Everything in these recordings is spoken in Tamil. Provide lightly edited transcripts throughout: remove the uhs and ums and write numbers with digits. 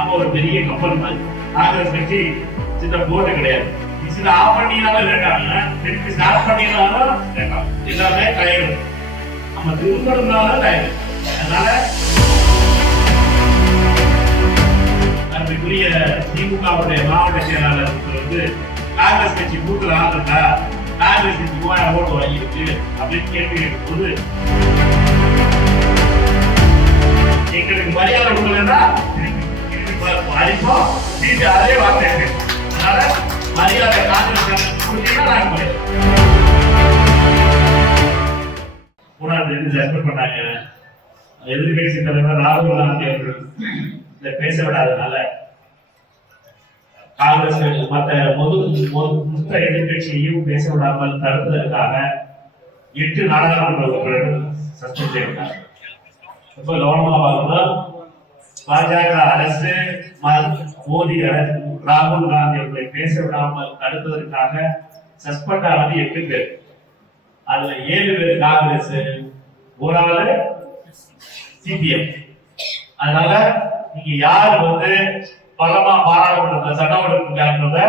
நம்ம ஒரு பெரிய கப்பல் மாதிரி. காங்கிரஸ் கட்சி சின்ன போட்டு கிடையாது. சில ஆஃப் பண்ணினாலும் வேண்டாங்க, திருப்பி ஸ்டார்ட் பண்ணினாலும் வேண்டாம், எல்லாமே டயர். நம்ம திரும்பணும்னாலும் டயர். அதனால அன்றைக்குரிய திமுகவுடைய மாவட்ட செயலாளர் வந்து காங்கிரஸ் கட்சி கூட்டல் ஆகுதா, காங்கிரஸ் கட்சி 3000 ஓட்டு வாங்கியிருக்கு அப்படின்னு கேள்வி கேட்கும்போது எங்களுக்கு மரியாதை கொடுக்கலன்னா அடிப்போம், திருப்பி அதே வார்த்தை. அதனால மரியாதை காங்கிரஸ் கொடுத்தீங்கன்னா நாங்க சஸ்பெண்ட் பண்ணாங்க. எதிர்கட்சி தலைவர் ராகுல் காந்தி அவர்கள் இதை பேச விடாதனால காங்கிரஸ் மற்ற மொத்த எதிர்கட்சியையும் பேச விடாமல் தடுப்பதற்காக 8 நாடாளுமன்ற உறுப்பினர்கள் சஸ்பெண்ட் செய்யப்பட்டார். ரொம்ப கவனமா பார்க்கணும். பாஜக அரசு மோடி அரசு ராகுல் காந்தி அவர்களை பேச விடாமல் தடுப்பதற்காக சஸ்பெண்ட் ஆனது 8 பேர். அதுல 7 பேர் காங்கிரஸ், ஒரு ஆளு சிபிஎம். அதனால நீங்க யார் வந்து பலமா பாராளுமன்றத்தில் சட்டமன்றத்துக்காக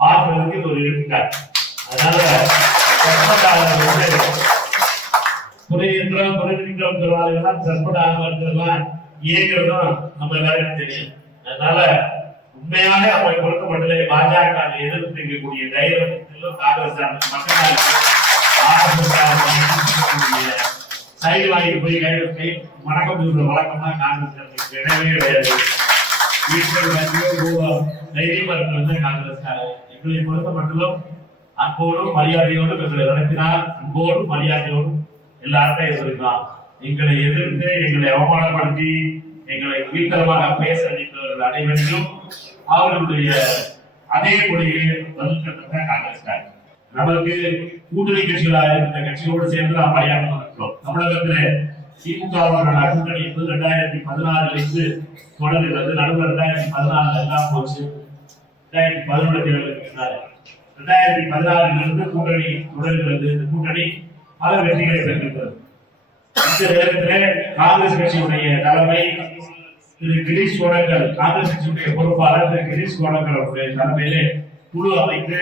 பார்க்கறதுக்கு இது ஒரு எடுத்துக்காட்டு. அதனால புரிந்திருக்கிறோம் சொல்வார்கள், சஸ்பெண்ட் ஆகாம இருக்கிறதெல்லாம் இயங்கிறதும் நம்ம எல்லாருக்கும் தெரியும். அதனால உண்மையாக நம்ம கொடுக்கப்பட்டதை பாஜக எதிர்த்து இருக்கக்கூடிய தைரியம் காங்கிரஸ் மக்கள் சைடு வாங்கிட்டு போய் கை வணக்கம் சொல்ற வழக்கம்னா காங்கிரஸ் கிடையவே கிடையாது. தைரியமா இருக்கிறது காங்கிரஸ். எங்களை பொறுத்த மட்டும் அன்போடும் மரியாதையோடும் எங்களை நடத்தினால் அன்போடும் மரியாதையோடும் எல்லாருமே எதிர்க்கலாம். எங்களை எதிர்த்து எங்களை அவமானப்படுத்தி எங்களை வீழ்த்தரமாக பேச நினைப்பவர்கள் அனைவரையும் அவர்களுடைய அதே மொழியை பதில் காங்கிரஸ். நமக்கு கூட்டணி கட்சிகளாக இருந்த கட்சியோடு சேர்ந்து நாம் மரியாதை இருக்கிறோம். தமிழகத்தில் திமுகவுடன் கூட்டணி 2016 தொடங்குகிறது. நடுவர் 2014 எல்லாம் போச்சு. 2011 தேர்தல் 2016 கூட்டணி தொடங்குகிறது. இந்த கூட்டணி பல வெற்றிகளை பெற்றிருக்கிறது. இந்த நேரத்தில் காங்கிரஸ் கட்சியுடைய தலைமை திரு கிரீஷ் கோடங்கர், காங்கிரஸ் கட்சியுடைய பொறுப்பாளர் திரு கிரீஷ் கோடங்கர் அவருடைய தலைமையிலே குழு அமைத்து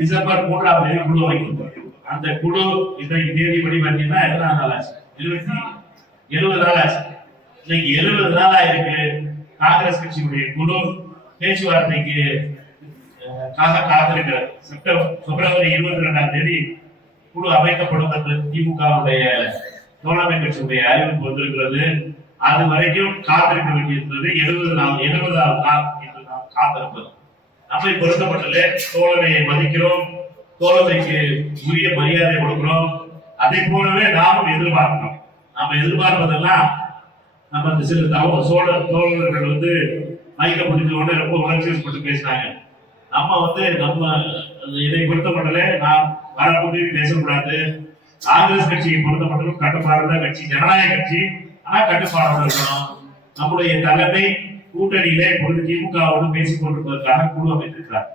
டிசம்பர் 3ஆம் தேதி குழு அமைக்கப்பட்டது. அந்த குழு இன்றைக்கு தேதிப்படி பார்த்தீங்கன்னா எத்தனை நாள் ஆச்சு? 70 நாள் ஆச்சு. இன்னைக்கு 70 நாளா இருக்கு. காங்கிரஸ் கட்சியுடைய குழு பேச்சுவார்த்தைக்கு காத்திருக்கிறது. பிப்ரவரி 22ஆம் தேதி குழு அமைக்கப்படும் என்று திமுகவுடைய தோழமை கட்சியுடைய அறிவிப்பு வந்திருக்கிறது. அது வரைக்கும் காத்திருக்க வேண்டியிருந்தது 70வது நாள் என்று நாம் காத்திருப்பது. நம்மை பொருத்தப்பட்டது தோழமையை மதிக்கிறோம், தோழமைக்கு உரிய மரியாதை கொடுக்கிறோம். அதே போலவே நாமும் எதிர்பார்க்கிறோம். நாம எதிர்பார்ப்பதெல்லாம் நம்ம சில தோழர்கள் வந்து மைக்க பிடிச்ச ரொம்ப உணர்ச்சிப்பட்டு பேசினாங்க. நம்ம இதை பொருத்தப்பட்டதே நாம் வரக்கூடிய பேசக்கூடாது. காங்கிரஸ் கட்சியை பொருத்தப்பட்டதும் கட்டுப்பாடு கட்சி, ஜனநாயக கட்சி, ஆனா கட்டுப்பாடு இருக்கணும். நம்முடைய தலைமை கூட்டணியிலே திமுகவோடு பேசிக் கொண்டிருப்பதற்காக குழு அமைத்திருக்கிறார்.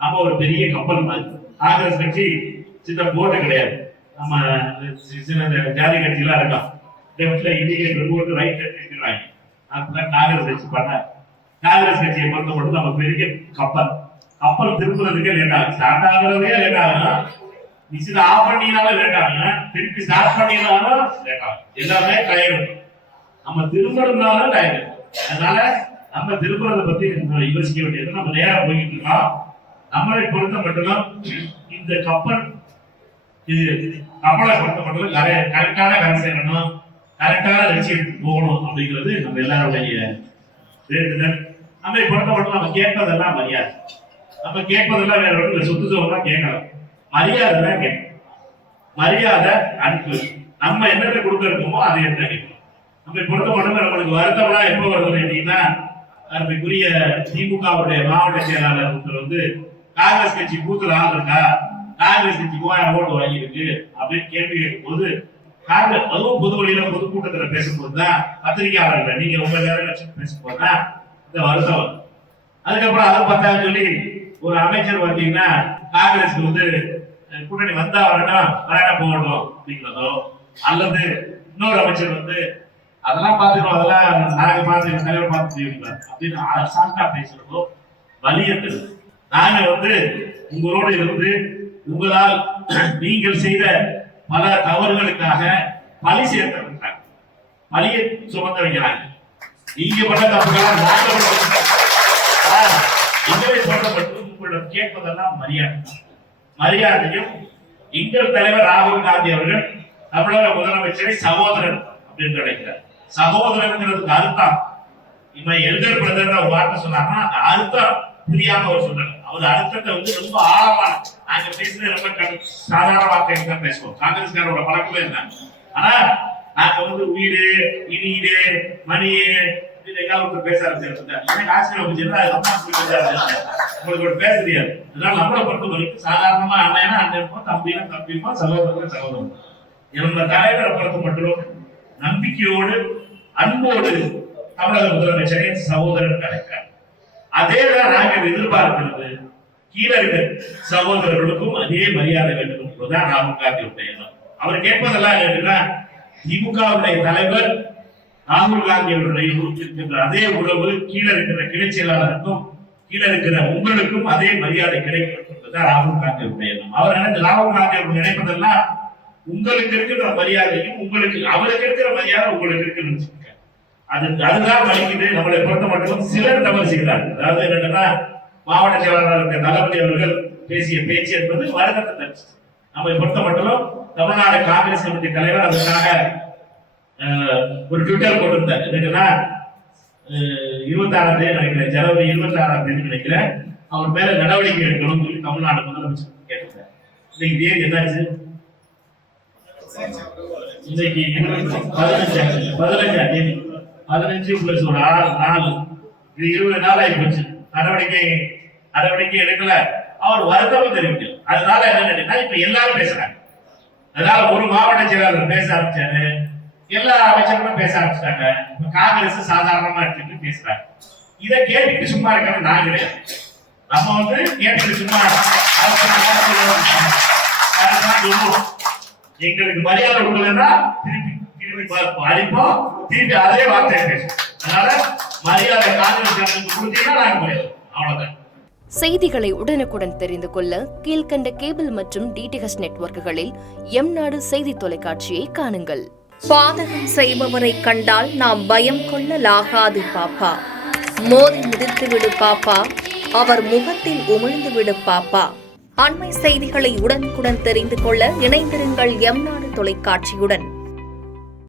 நம்ம ஒரு பெரிய கப்பல் மாதிரி. காங்கிரஸ் கட்சி சின்ன போட்டு கிடையாது. நம்ம சின்ன ஜாதி கட்சி எல்லாம் இருக்கான். லெப்ட்ல இண்டிகேட்டர் போட்டு ரைட்ல எடுத்துக்கிறாங்க. அதுதான் காங்கிரஸ் கட்சி பண்ண. காங்கிரஸ் கட்சியை பொறுத்தப்பட்டு நம்ம பெரிய கப்பல். கப்பல் திரும்புறதுக்கே லேட் ஆகும். ஸ்டார்ட் ஆகுறதே லேட் ஆகும். மிஷின் ஆஃப் பண்ணினாலும் லேட் ஆகும், திருப்பி ஸ்டார்ட் பண்ணினாலும் லேட் ஆகும். எல்லாமே டயர். நம்ம திரும்பணும்னாலும் டயர். அதனால நம்ம திரும்புறதை பத்தி யோசிக்க வேண்டியது. நம்ம நேரம் போய்கிட்டு இருக்கோம். நம்மளை பொறுத்த மட்டும் இந்த கப்பலை பொறுத்த மட்டும் கரெக்டான கரை சேரணும், கரெக்டான லட்சியத்துக்கு போகணும் அப்படிங்கிறது நம்ம எல்லாருடைய வேண்டுதல். நம்மை பொறுத்த மட்டும் நம்ம கேட்பதெல்லாம் மரியாதை. நம்ம கேட்பதெல்லாம் வேற ஒன்று சொத்து சோகம் கேட்கலாம். மரியாதை தான் கேட்கணும். மரியாதை அன்பு. நம்ம என்னத்தை கொடுக்க இருக்கோமோ அதை என்ன கேட்கணும். நம்மை பொறுத்த மட்டும் நம்மளுக்கு வருத்தம்னா எப்ப வருது அப்படின்னா, அதுக்குரிய திமுகவுடைய மாவட்ட செயலாளர் வந்து காங்கிரஸ் கட்சி கூட்டல் ஆகுதா, காங்கிரஸ் கட்சி 3000 ஓட்டு வாங்கியிருக்கு அப்படின்னு கேள்வி கேட்கும்போது, காங்கிரஸ் அதுவும் பொது வழியில பொதுக்கூட்டத்தில் பேசும்போதுதான் பத்திரிகையாளர்கள் நீங்க உங்க நேரம் பேசும்போதுதான் இந்த வருத்தம். அதுக்கப்புறம் அதை பார்த்தான்னு சொல்லி ஒரு அமைச்சர் பார்த்தீங்கன்னா காங்கிரஸ்க்கு வந்து கூட்டணி வந்தா வரணும் வராட போகணும் அப்படிங்கிறதோ, அல்லது இன்னொரு அமைச்சர் வந்து அதெல்லாம் பாத்துக்கிறோம், அதெல்லாம் நாங்க பார்த்து தலைவர் பார்த்து செய்வீங்களா அப்படின்னு அரசாங்கா பேசுறதோ வலியற்றது. நாங்க உங்களோடு இருந்து உங்களால் நீங்கள் செய்த பல தவறுகளுக்காக பழி சேர்த்திருக்காங்க, பழியை சுமந்து வைக்கிறாங்க. நீங்க பண்ண தப்புகளால் எங்களை சொல்லப்பட்டு உங்களிடம் கேட்பதெல்லாம் மரியாதையும். எங்கள் தலைவர் ராகுல் காந்தி அவர்கள் தமிழக முதலமைச்சரை சகோதரன் அப்படின்னு அழைக்கிறார். சகோதரங்கிறதுக்கு அர்த்தம் இவன் எல்டர் பிரதர் வார்த்தை சொன்னார்னா அந்த அர்த்தம் புரியாம அவர் சொன்னார். அவர் அர்த்தத்தை ரொம்ப ஆழமான, நாங்க பேசுறது ரொம்ப சாதாரண வார்த்தை தான் பேசுவோம். காங்கிரஸ்காரோட பழக்கமே இருந்தாங்க. ஆனா நாங்க உயிரு இனியீடு மணியே எங்காவது பேச ஆரம்பிச்சிருந்தார். எனக்கு ஆசிரியர் உங்களுக்கு பேச தெரியாது. அதனால நம்மளை பொறுத்த வரைக்கும் சாதாரணமா அண்ணனா அண்ணன், தம்பினா தம்பிப்பா, சகோதரன் சகோதரன். நம்ம தலைவரை பொறுத்த மட்டும் நம்பிக்கையோடு அன்போடு தமிழக முதலமைச்சரை சகோதரன் அழைக்கிறார். அதேதான் நாங்கள் எதிர்பார்க்கிறது. கீழே இருக்க சகோதரர்களுக்கும் அதே மரியாதை வேண்டும் என்பதுதான் ராகுல் காந்தியுடைய எண்ணம். அவர் கேட்பதெல்லாம் என்னன்னா, திமுகவுடைய தலைவர் ராகுல் காந்தி அவருடைய இருக்கின்ற அதே உறவு கீழே இருக்கிற கிளை செயலாளருக்கும் கீழே இருக்கிற உங்களுக்கும் அதே மரியாதை கிடைக்கும் என்பதுதான் ராகுல் காந்தியுடைய எண்ணம். அவர் ராகுல் காந்தி அவர் நினைப்பதெல்லாம் உங்களுக்கு இருக்கிற மரியாதையும் உங்களுக்கு அவருக்கு இருக்கிற மரியாதை உங்களுக்கு இருக்குன்னு அதுதான் வலிக்குது. நம்மளை பொறுத்த மட்டும் சிலர் தவறு செய்கிறார்கள். அதாவது என்னன்னா, மாவட்ட செயலாளர் தளபதி அவர்கள் பேசிய பேச்சு என்பது வருத்தத்தை தருச்சு. நம்மை பொறுத்த மட்டும் தமிழ்நாடு காங்கிரஸ் கமிட்டி தலைவர் அதற்காக ஒரு ட்விட்டர் போட்டிருந்தார். என்னன்னா 26ஆம் தேதி நினைக்கிறேன், ஜனவரி 26ஆம் தேதி நினைக்கிறேன், அவர் மேல நடவடிக்கை எடுக்கணும்னு சொல்லி தமிழ்நாடு முதலமைச்சர் கேட்டிருந்தார். இன்னைக்கு தேதி என்னாச்சு? இன்னைக்கு 15ஆம் தேதி. 15 பிளஸ் ஒரு 6 நாள், இது 20 நாள் ஆகி போச்சு. நடவடிக்கை எடுக்கல. அவர் வருத்தமும் தெரிவிக்கல. அதனால என்ன, இப்ப எல்லாரும் பேசுறாங்க. அதனால ஒரு மாவட்ட செயலாளர் பேச ஆரம்பிச்சாரு, எல்லா அமைச்சர்களும் பேச ஆரம்பிச்சிட்டாங்க. காங்கிரஸ் சாதாரணமா எடுத்துட்டு பேசுறாங்க. இதை கேட்டுட்டு சும்மா இருக்காங்க. நான் கிடையாது, நம்ம கேட்டுட்டு சும்மா எங்களுக்கு மரியாதை கொடுக்கலன்னா திருப்பி அடிப்போம், திருப்பி அதே வார்த்தையை பேசும். அதனால மரியாதை காங்கிரஸ் கொடுத்தீங்கன்னா நாங்க மரியாதை, அவ்வளவுதான். செய்திகளை உடனுக்குடன் தெரிந்து கொள்ள கீழ்கண்ட கேபிள் மற்றும் டிடிஹெச் நெட்வொர்க்குகளில் எம்நாடு செய்தி தொலைக்காட்சியை காணுங்கள். பாதகம் செய்பவரை கண்டால் நாம் பயம் கொள்ளலாகாது பாப்பா. மோதி மிதித்து விடு பாப்பா, அவர் முகத்தில் உமிழ்ந்து விடு பாப்பா. அண்மை செய்திகளை உடனுக்குடன் தெரிந்து கொள்ள இணைந்திருங்கள் எம்நாடு தொலைக்காட்சியுடன்.